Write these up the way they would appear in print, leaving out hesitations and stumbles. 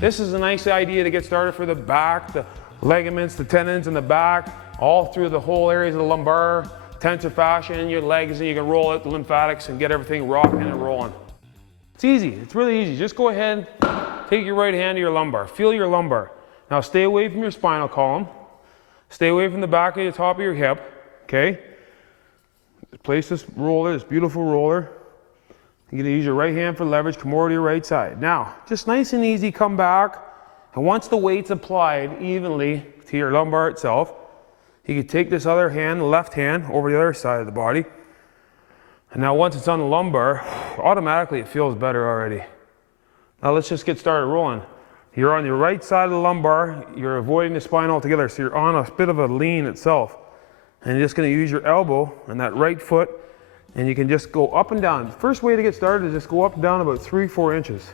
This is a nice idea to get started for the back, the ligaments, the tendons in the back, all through the whole areas of the lumbar, tensor fascia in your legs, and you can roll out the lymphatics and get everything rocking and rolling. It's easy, it's really easy. Just go ahead, take your right hand to your lumbar, feel your lumbar. Now stay away from your spinal column, stay away from the back of the top of your hip, okay? Place this roller, this beautiful roller. You're gonna use your right hand for leverage, come over to your right side. Now, just nice and easy, come back, and once the weight's applied evenly to your lumbar itself, you can take this other hand, the left hand, over the other side of the body. And now once it's on the lumbar, automatically it feels better already. Now let's just get started rolling. You're on your right side of the lumbar, you're avoiding the spine altogether, so you're on a bit of a lean itself. And you're just gonna use your elbow and that right foot, and you can just go up and down. The first way to get started is just go up and down about 3-4 inches.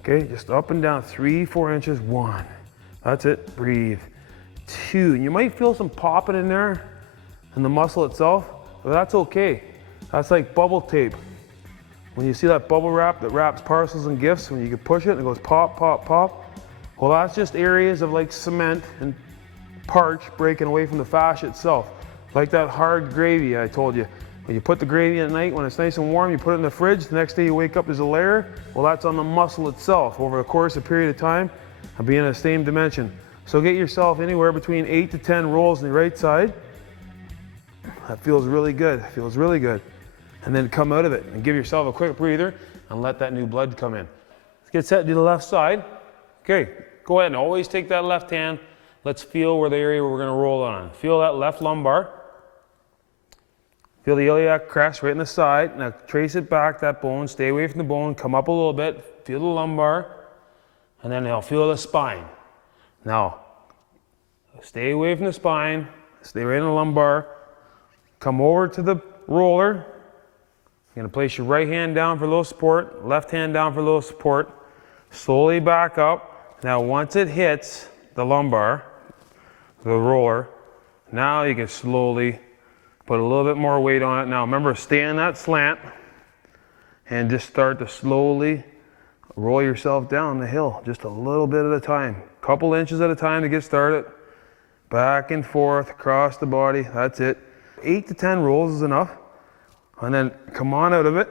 Okay, just up and down 3-4 inches. 1, that's it, breathe. 2, and you might feel some popping in there in the muscle itself, but that's okay. That's like bubble tape. When you see that bubble wrap that wraps parcels and gifts, when you can push it and it goes pop, pop, pop, well that's just areas of like cement and parch breaking away from the fascia itself. Like that hard gravy I told you. When you put the gravy at night, when it's nice and warm, you put it in the fridge, the next day you wake up, there's a layer. Well, that's on the muscle itself over the course of a period of time and being in the same dimension. So get yourself anywhere between 8 to 10 rolls on the right side. That feels really good, feels really good. And then come out of it and give yourself a quick breather and let that new blood come in. Let's get set to the left side. Okay, go ahead and always take that left hand. Let's feel where the area where we're gonna roll on. Feel that left lumbar. Feel the iliac crest right in the side. Now trace it back, that bone, stay away from the bone, come up a little bit, feel the lumbar, and then now feel the spine. Now, stay away from the spine, stay right in the lumbar, come over to the roller. You're gonna place your right hand down for a little support, left hand down for a little support, slowly back up. Now once it hits the lumbar, the roller, now you can slowly put a little bit more weight on it. Now remember, stay in that slant and just start to slowly roll yourself down the hill, just a little bit at a time. Couple inches at a time to get started. Back and forth across the body, that's it. 8 to 10 rolls is enough. And then come on out of it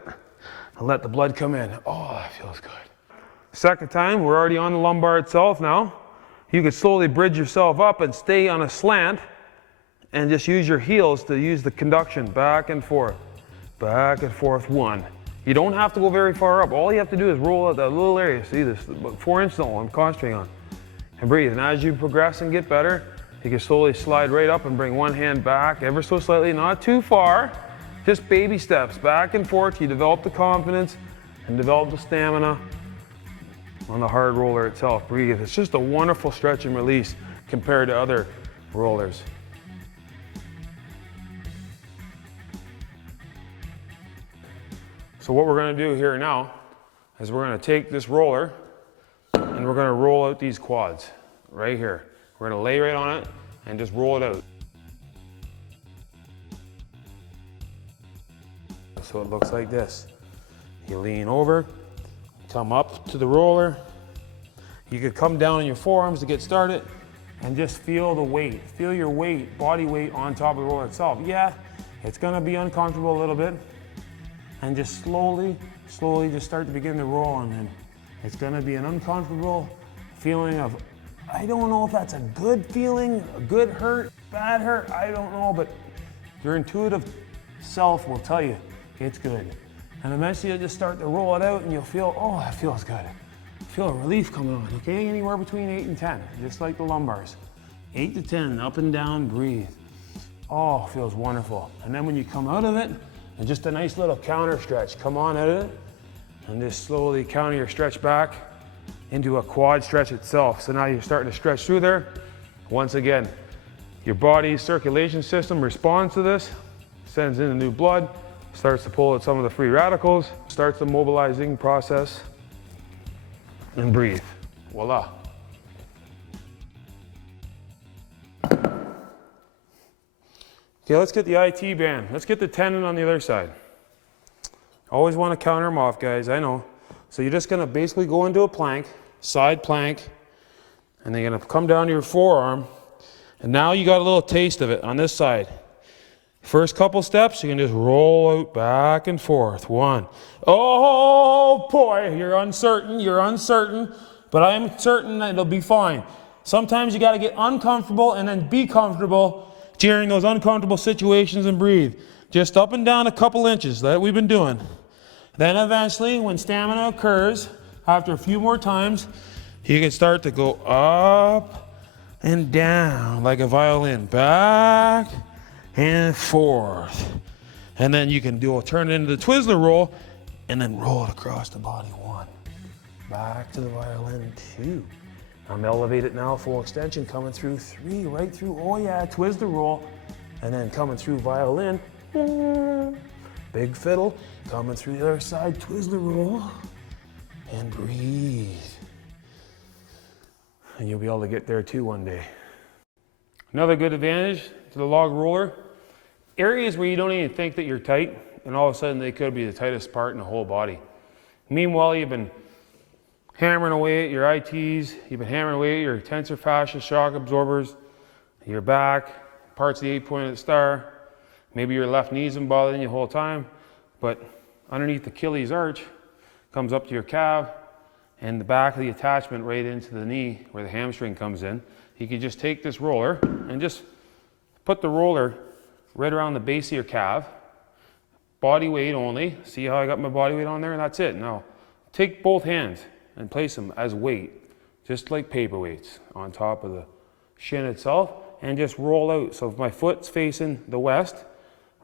and let the blood come in. Oh, that feels good. Second time, we're already on the lumbar itself now. You can slowly bridge yourself up and stay on a slant and just use your heels to use the conduction back and forth. 1. You don't have to go very far up. All you have to do is roll out that little area. See this, about 4 inches all I'm concentrating on. And breathe. And as you progress and get better, you can slowly slide right up and bring one hand back ever so slightly, not too far. Just baby steps, back and forth. You develop the confidence and develop the stamina on the hard roller itself. Breathe. It's just a wonderful stretch and release compared to other rollers. So what we're going to do here now is we're going to take this roller and we're going to roll out these quads right here. We're going to lay right on it and just roll it out. So it looks like this. You lean over, come up to the roller. You could come down on your forearms to get started and just feel the weight. Feel your weight, body weight on top of the roller itself. Yeah, it's going to be uncomfortable a little bit. And just slowly just start to begin to roll on it. It's gonna be an uncomfortable feeling of, I don't know if that's a good feeling, a good hurt, bad hurt, I don't know, but your intuitive self will tell you it's good. And eventually you'll just start to roll it out and you'll feel, oh, that feels good. Feel a relief coming on, okay? Anywhere between 8 and 10, just like the lumbars. 8 to 10, up and down, breathe. Oh, feels wonderful. And then when you come out of it, and just a nice little counter stretch. Come on out of it and just slowly counter your stretch back into a quad stretch itself. So now you're starting to stretch through there. Once again, your body's circulation system responds to this, sends in the new blood, starts to pull out some of the free radicals, starts the mobilizing process, and breathe. Voila. Okay, let's get the IT band. Let's get the tendon on the other side. Always want to counter them off, guys, I know. So you're just gonna basically go into a plank, side plank, and then you're gonna come down to your forearm, and now you got a little taste of it on this side. First couple steps, you can just roll out back and forth. 1. Oh boy, you're uncertain, but I'm certain that it'll be fine. Sometimes you gotta get uncomfortable and then be comfortable during those uncomfortable situations and breathe. Just up and down a couple inches, that we've been doing. Then eventually, when stamina occurs, after a few more times, you can start to go up and down like a violin, back and forth. And then you can turn it into the Twizzler roll and then roll it across the body. 1, back to the violin. 2, I'm elevated now, full extension, coming through. 3, right through, oh yeah, Twizzler roll. And then coming through violin, big fiddle, coming through the other side, Twizzler roll, and breathe. And you'll be able to get there too one day. Another good advantage to the log roller, areas where you don't even think that you're tight, and all of a sudden they could be the tightest part in the whole body. Meanwhile, you've been hammering away at your ITs, you've been hammering away at your tensor fascia shock absorbers, your back, parts of the 8-pointed star. Maybe your left knee's been bothering you the whole time, but underneath the Achilles arch comes up to your calf and the back of the attachment right into the knee where the hamstring comes in. You can just take this roller and just put the roller right around the base of your calf, body weight only. See how I got my body weight on there? And that's it. Now, take both hands and place them as weight, just like paperweights, on top of the shin itself, and just roll out. So if my foot's facing the west,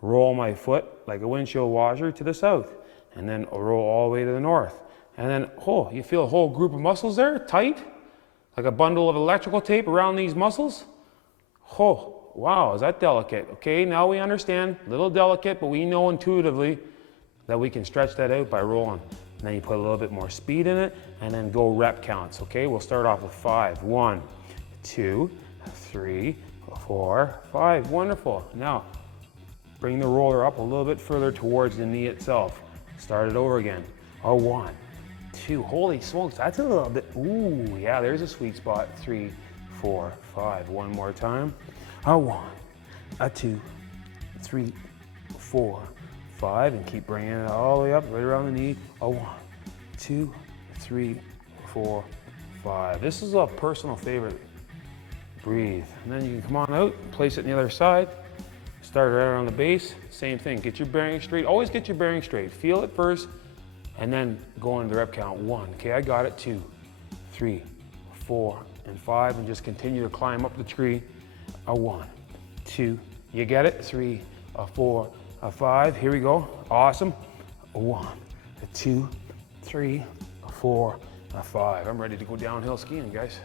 roll my foot like a windshield washer to the south, and then roll all the way to the north. And then, oh, you feel a whole group of muscles there, tight, like a bundle of electrical tape around these muscles. Oh, wow, is that delicate? Okay, now we understand, a little delicate, but we know intuitively that we can stretch that out by rolling. And then you put a little bit more speed in it, and then go rep counts, okay? We'll start off with 5. 1, 2, 3, 4, 5. Wonderful. Now, bring the roller up a little bit further towards the knee itself. Start it over again. 1, 2, holy smokes, that's a little bit, ooh, yeah, there's a sweet spot. 3, 4, 5. One more time. 1, 2, 3, 4, 5, and keep bringing it all the way up, right around the knee. 1, 2, 3, 4, 5. This is a personal favorite. Breathe, and then you can come on out, place it on the other side. Start right around the base, same thing. Get your bearing straight, always get your bearing straight. Feel it first, and then go into the rep count. 1, okay, I got it. 2, 3, 4, and 5, and just continue to climb up the tree. 1, 2, you get it? 3, 4, 5, here we go. Awesome. 1, 2, 3, 4, 5. I'm ready to go downhill skiing, guys.